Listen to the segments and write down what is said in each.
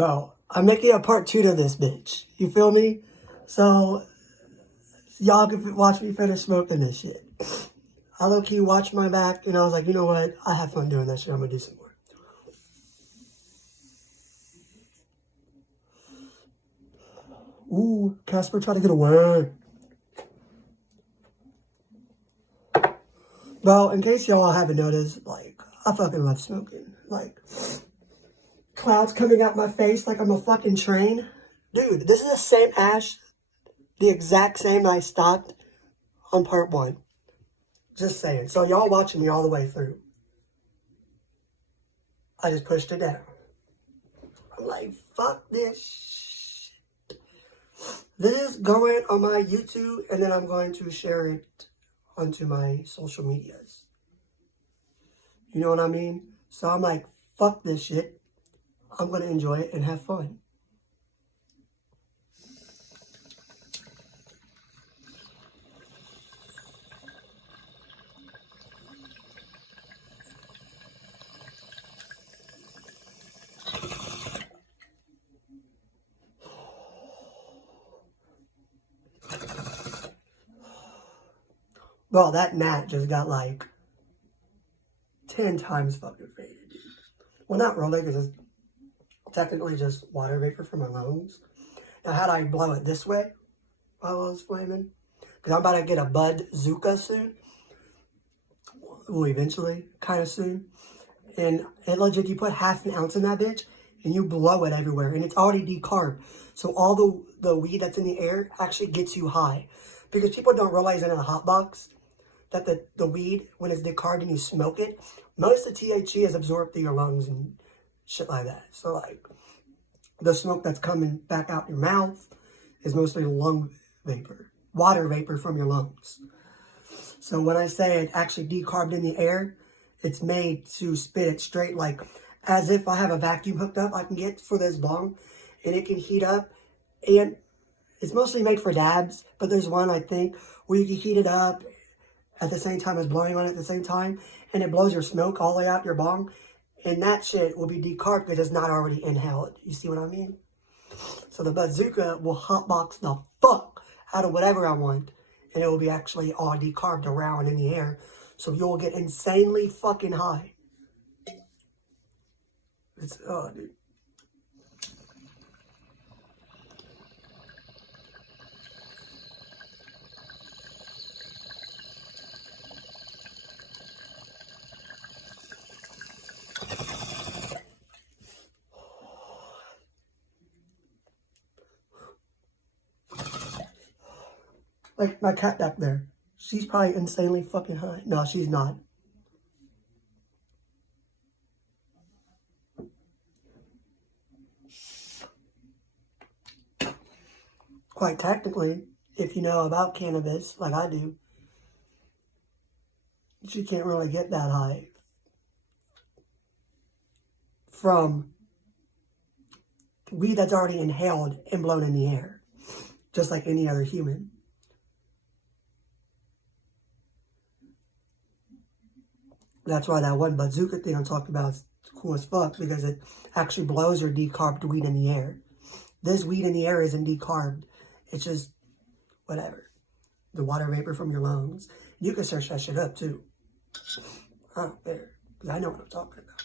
Bro, I'm making a part 2 to this bitch. You feel me? So, y'all can watch me finish smoking this shit. I low-key watched my back, and I was like, you know what? I have fun doing that shit. I'm gonna do some more. Ooh, Casper tried to get away. Well, in case y'all haven't noticed, like, I fucking love smoking. Like, clouds coming out my face like I'm a fucking train. Dude, this is the same ash, the exact same I stocked on part 1. Just saying. So y'all watching me all the way through. I just pushed it down. I'm like, fuck this shit. This is going on my YouTube, and then I'm going to share it onto my social medias. You know what I mean? So I'm like, fuck this shit. I'm going to enjoy it and have fun. Well, that gnat just got like 10 times fucking faded, dude. Well, not really, because it's technically just water vapor from my lungs. Now, had I blow it this way while I was flaming, because I'm about to get a bud Zuka soon. Well, eventually, kind of soon. And it legit, you put half an ounce in that bitch, and you blow it everywhere, and it's already decarbed. So all the weed that's in the air actually gets you high. Because people don't realize that in a hot box, that the weed, when it's decarbed and you smoke it, most of the THC is absorbed through your lungs and shit like that. So, like, the smoke that's coming back out your mouth is mostly lung vapor, water vapor from your lungs. So when I say it actually decarbed in the air, it's made to spit it straight, like, as if I have a vacuum hooked up I can get for this bong, and it can heat up, and it's mostly made for dabs, but there's one, I think, where you can heat it up at the same time as blowing on it at the same time, and it blows your smoke all the way out your bong, and that shit will be decarbed because it's not already inhaled. You see what I mean? So the bazooka will hotbox the fuck out of whatever I want, and it will be actually all decarbed around in the air, so you'll get insanely fucking high. It's, oh, dude. Like my cat back there. She's probably insanely fucking high. No, she's not. Quite technically, if you know about cannabis, like I do, she can't really get that high from weed that's already inhaled and blown in the air, just like any other human. That's why that one bazooka thing I'm talking about is cool as fuck, because it actually blows your decarbed weed in the air. This weed in the air isn't decarbed. It's just whatever. The water vapor from your lungs. You can search that shit up too. I don't care, because I know what I'm talking about.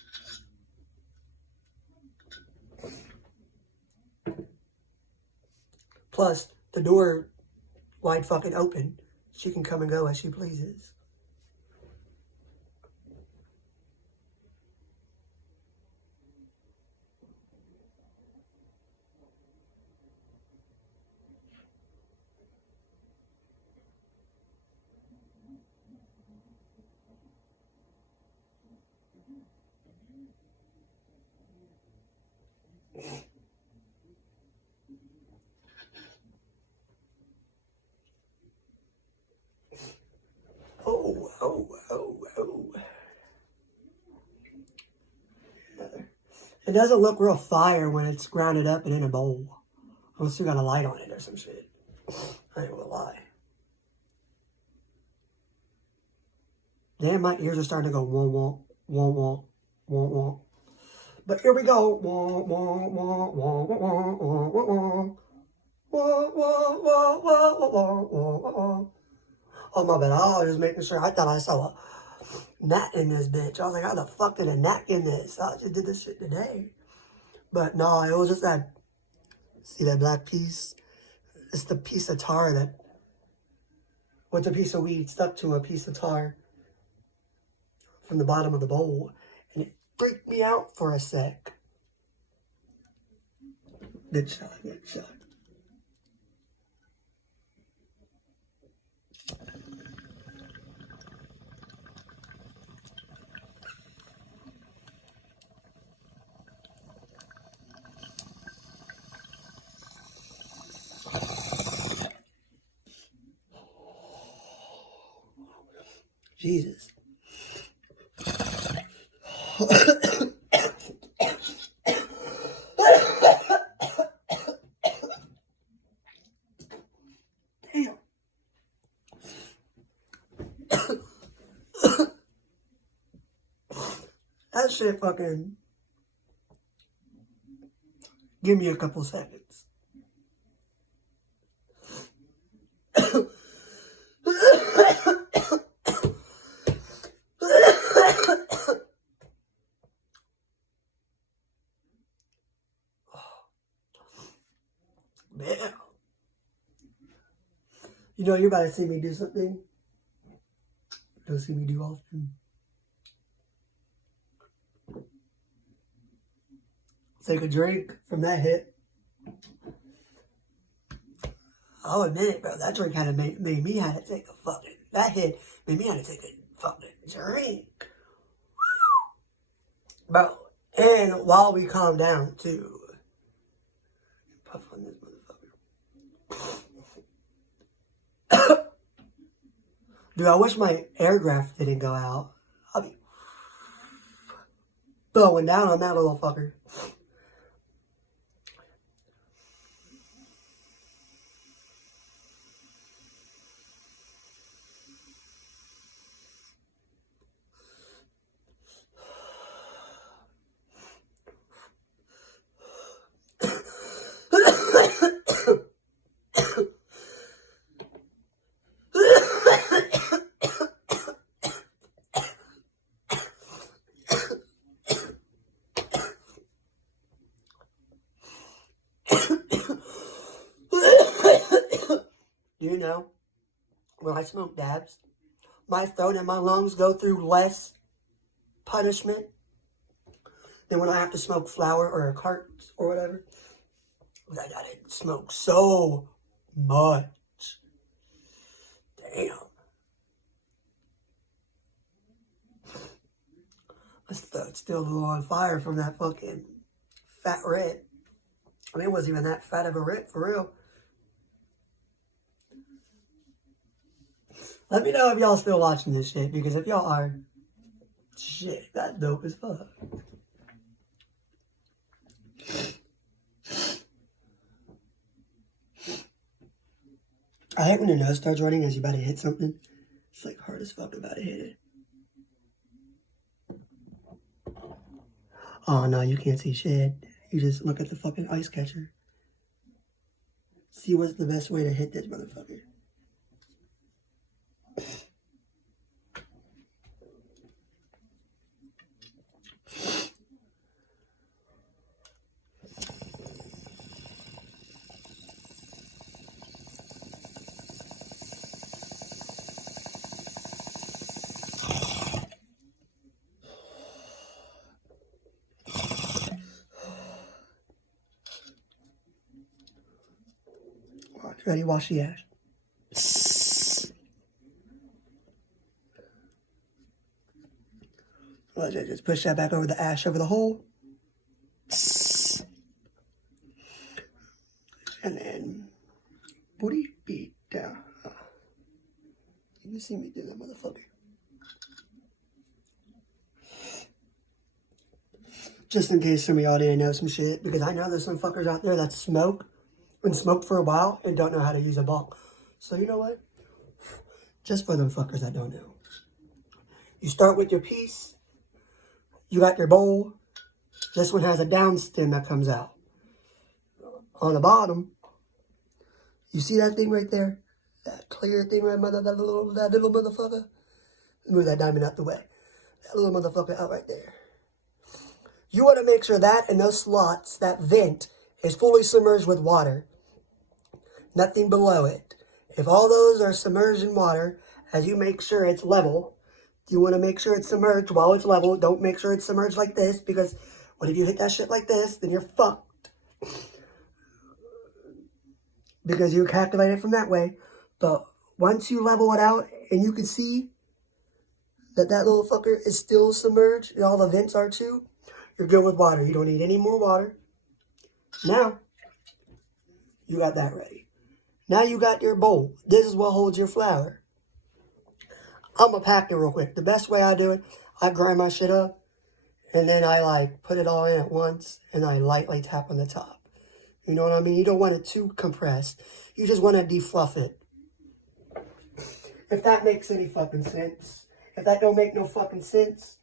Plus, the door wide fucking open. She can come and go as she pleases. Oh, oh, oh, oh. It doesn't look real fire when it's grounded up and in a bowl. Unless you got a light on it or some shit. I ain't gonna lie. Damn, my ears are starting to go womp womp, womp womp, womp womp. But here we go. Wah, wah, wah, wah, wah, wah, wah, wah, wah. Wah, wah, wah, wah, wah, wah, wah, wah. Oh, my bad. I was just making sure. I thought I saw a gnat in this bitch. I was like, how the fuck did a gnat in this? I just did this shit today. But no, it was just that. See that black piece? It's the piece of tar that, with a piece of weed stuck to a piece of tar from the bottom of the bowl. And it freaked me out for a sec. Good shot, good shot. Jesus. Damn. That shit fucking... Give me a couple seconds. Man. You know, you're about to see me do something you don't see me do often. Take a drink from that hit. I'll admit it, bro. That drink had to made me had to take a fucking... That hit made me had to take a fucking drink. Bro, and while we calm down, too. Puff on this motherfucker. Dude, I wish my air graft didn't go out. I'll be blowing down on that little fucker. Do you know, when I smoke dabs, my throat and my lungs go through less punishment than when I have to smoke flower or a cart or whatever. I gotta smoke so much. Damn. My throat's still a little on fire from that fucking fat rip. I mean, it wasn't even that fat of a rip, for real. Let me know if y'all still watching this shit, because if y'all are, shit, that's dope as fuck. I hate when your nose starts running as you about to hit something. It's like hard as fuck about to hit it. Oh no, you can't see shit. You just look at the fucking ice catcher. See what's the best way to hit this motherfucker. Ready? Wash the ash. Let's just push that back over the ash over the hole. And then, booty beat down. You can see me do that motherfucker. Just in case some of y'all didn't know some shit, because I know there's some fuckers out there that smoke and smoked for a while and don't know how to use a bong. So you know what? Just for them fuckers that don't know. You start with your piece. You got your bowl. This one has a down stem that comes out. On the bottom, you see that thing right there? That clear thing right there, that little motherfucker? Move that diamond out the way. That little motherfucker out right there. You want to make sure that in those slots, that vent, is fully submerged with water. Nothing below it. If all those are submerged in water, as you make sure it's level, you want to make sure it's submerged while it's level. Don't make sure it's submerged like this, because what if you hit that shit like this, then you're fucked. Because you calculate it from that way. But once you level it out and you can see that that little fucker is still submerged and all the vents are too, you're good with water. You don't need any more water. Now, you got that ready. Now you got your bowl. This is what holds your flour. I'm going to pack it real quick. The best way I do it, I grind my shit up, and then I like put it all in at once, and I lightly tap on the top. You know what I mean? You don't want it too compressed. You just want to defluff it. If that makes any fucking sense. If that don't make no fucking sense,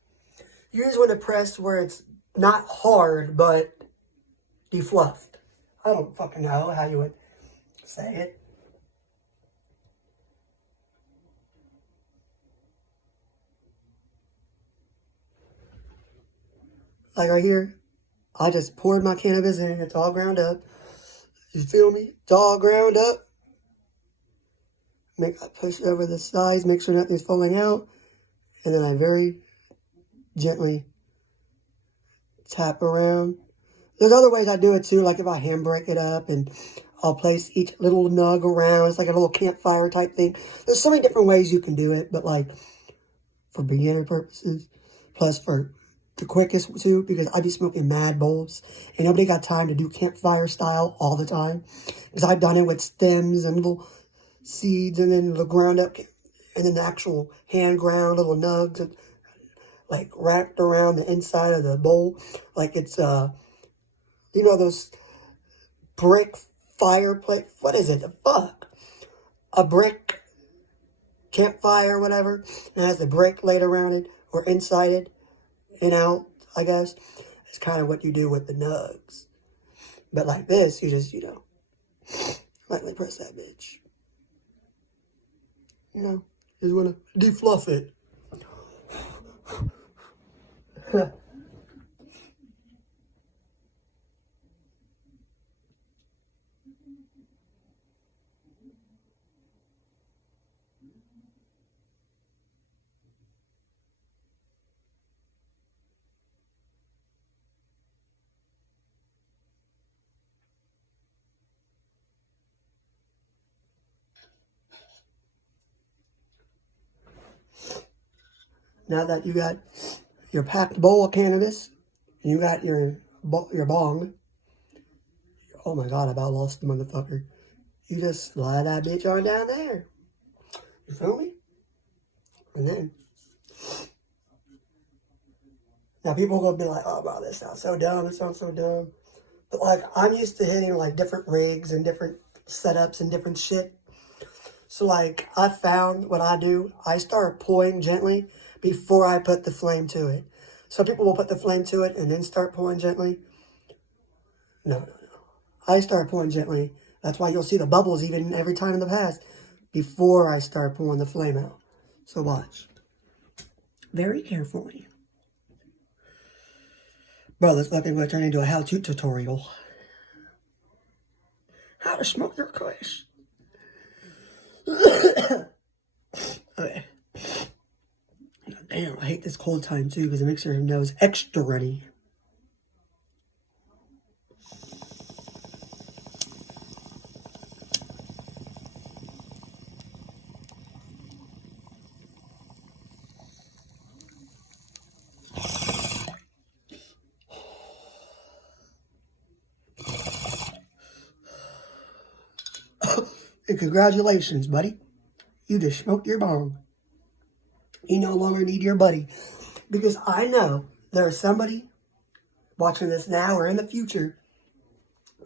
you just want to press where it's not hard, but defluffed. I don't fucking know how you would say it. Like right here, I just poured my cannabis in. It's all ground up. You feel me? It's all ground up. I push it over the sides, make sure nothing's falling out. And then I very gently tap around. There's other ways I do it too, like if I handbrake it up and I'll place each little nug around. It's like a little campfire type thing. There's so many different ways you can do it, but like for beginner purposes, plus for the quickest too, because I be smoking mad bowls and nobody got time to do campfire style all the time. Because I've done it with stems and little seeds and then the ground up and then the actual hand ground little nugs and like wrapped around the inside of the bowl. Like it's, you know, those brick fireplace, what is it? The fuck? A brick campfire or whatever. And it has the brick laid around it or inside it and out, I guess. It's kind of what you do with the nugs. But like this, you just, you know, lightly press that bitch. You know, just want to defluff it. Now that you got your packed bowl of cannabis, and you got your bong, oh my god, I about lost the motherfucker. You just slide that bitch on down there. You feel me? And then, now people are going to be like, oh bro, this sounds so dumb, it sounds so dumb. But like, I'm used to hitting like different rigs and different setups and different shit. So like, I found what I do, I start pulling gently before I put the flame to it. Some people will put the flame to it and then start pulling gently. No. I start pulling gently. That's why you'll see the bubbles even every time in the past before I start pulling the flame out. So watch. Very carefully. Bro, this fucking going to turn into a how-to tutorial. How to smoke your kush. Okay. Damn, I hate this cold time too because it makes your nose extra runny. And congratulations, buddy. You just smoked your bong. You no longer need your buddy. Because I know there's somebody watching this now or in the future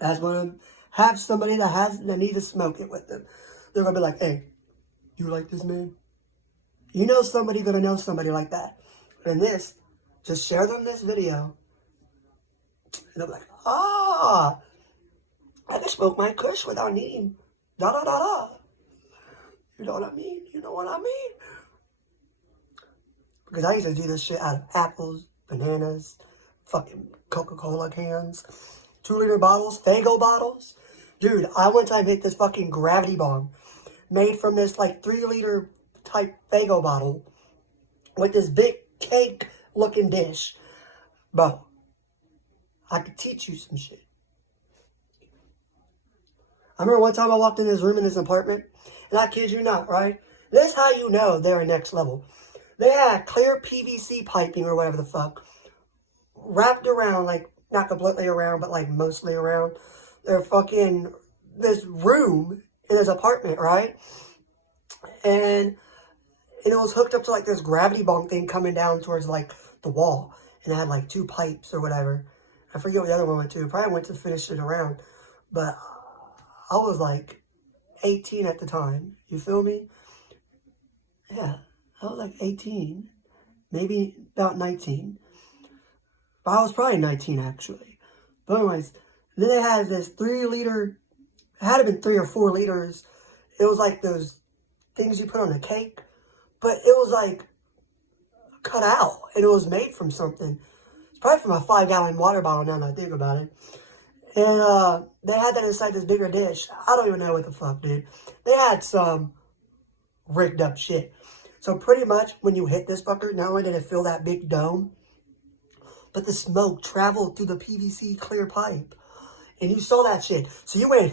that's going to have somebody that needs to smoke it with them. They're going to be like, hey, you like this man? You know somebody going to know somebody like that. And this, just share them this video And I'm like, ah, I can smoke my kush without needing da da da da. You know what I mean? You know what I mean? Because I used to do this shit out of apples, bananas, fucking Coca-Cola cans, 2-liter bottles, Faygo bottles. Dude, I one time hit this fucking gravity bomb made from this like 3-liter type Faygo bottle with this big cake looking dish. Bro, I could teach you some shit. I remember one time I walked in this room in this apartment, and I kid you not, right? This is how you know they're next level. They had clear PVC piping or whatever the fuck wrapped around, like, not completely around, but like mostly around their fucking, this room in this apartment, right? And it was hooked up to like this gravity bong thing coming down towards like the wall. And it had like 2 pipes or whatever. I forget what the other one went to. Probably went to finish it around. But I was like 18 at the time. You feel me? Yeah, I was like 18. Maybe about 19. But I was probably 19 actually. But anyways, then they had this 3-liter, it had to been 3 or 4 liters. It was like those things you put on a cake. But it was like cut out. And it was made from something. It's probably from a 5-gallon water bottle now that I think about it. And they had that inside this bigger dish. I don't even know what the fuck, dude. They had some rigged up shit. So pretty much when you hit this fucker, not only did it fill that big dome, but the smoke traveled through the PVC clear pipe. And you saw that shit. So you went,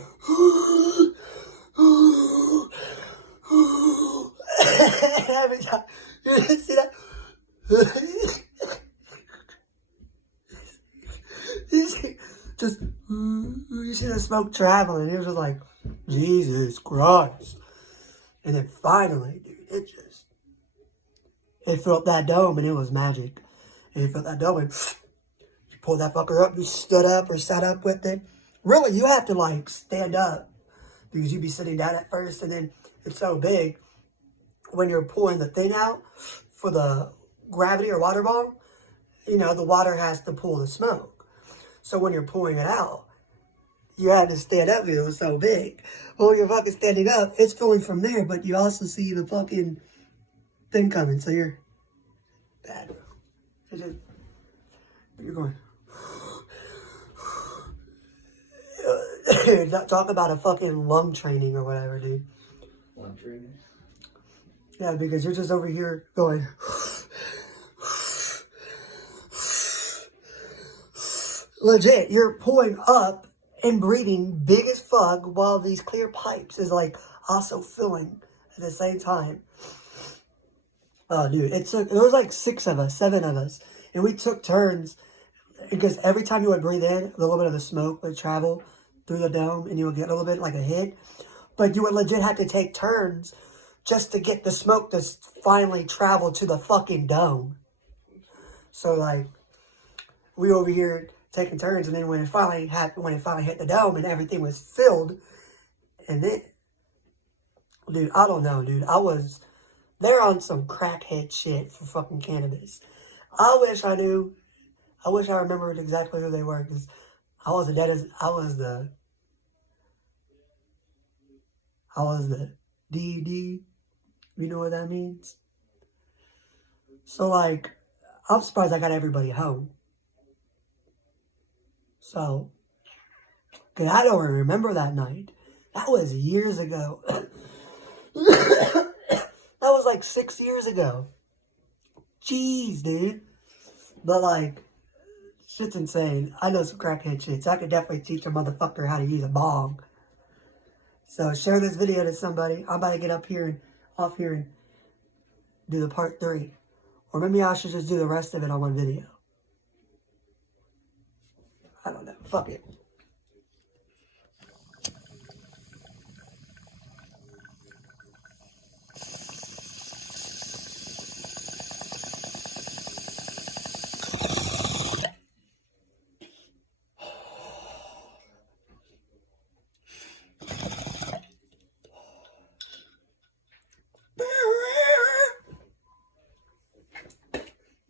every time. You didn't see that? You see the smoke traveling. It was just like, Jesus Christ. And then finally, dude, it filled that dome and it was magic. And you filled that dome and you pulled that fucker up, you stood up or sat up with it. Really, you have to like stand up because you'd be sitting down at first and then it's so big. When you're pulling the thing out for the gravity or water bomb, you know, the water has to pull the smoke. So when you're pulling it out, you had to stand up because it was so big. Well, when you're fucking standing up, it's filling from there, but you also see the fucking thing coming. So you're bad, bro. You're going. Talk about a fucking lung training or whatever, dude. Lung training? Yeah, because you're just over here going. Legit, you're pulling up and breathing big as fuck while these clear pipes is like also filling at the same time. Oh, dude, there was like 6 of us, 7 of us, and we took turns because every time you would breathe in, a little bit of the smoke would travel through the dome and you would get a little bit like a hit, but you would legit have to take turns just to get the smoke to finally travel to the fucking dome. So like, we over here taking turns, and then when it finally hit the dome and everything was filled, and then, dude, I don't know, dude, they're on some crackhead shit for fucking cannabis. I wish I remembered exactly who they were, because I was the DD, you know what that means? So like, I'm surprised I got everybody home. So, because I don't remember that night. That was years ago. That was like 6 years ago. Jeez, dude. But like, shit's insane. I know some crackhead shit, so I could definitely teach a motherfucker how to use a bong. So share this video to somebody. I'm about to get off here and do the part 3. Or maybe I should just do the rest of it on one video. I don't know. Fuck it.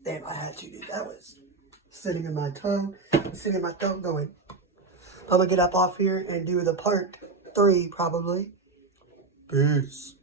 Damn, I had to, dude. That was sitting in my tongue, sitting in my throat going. I'm gonna get up off here and do the part 3 probably. Peace.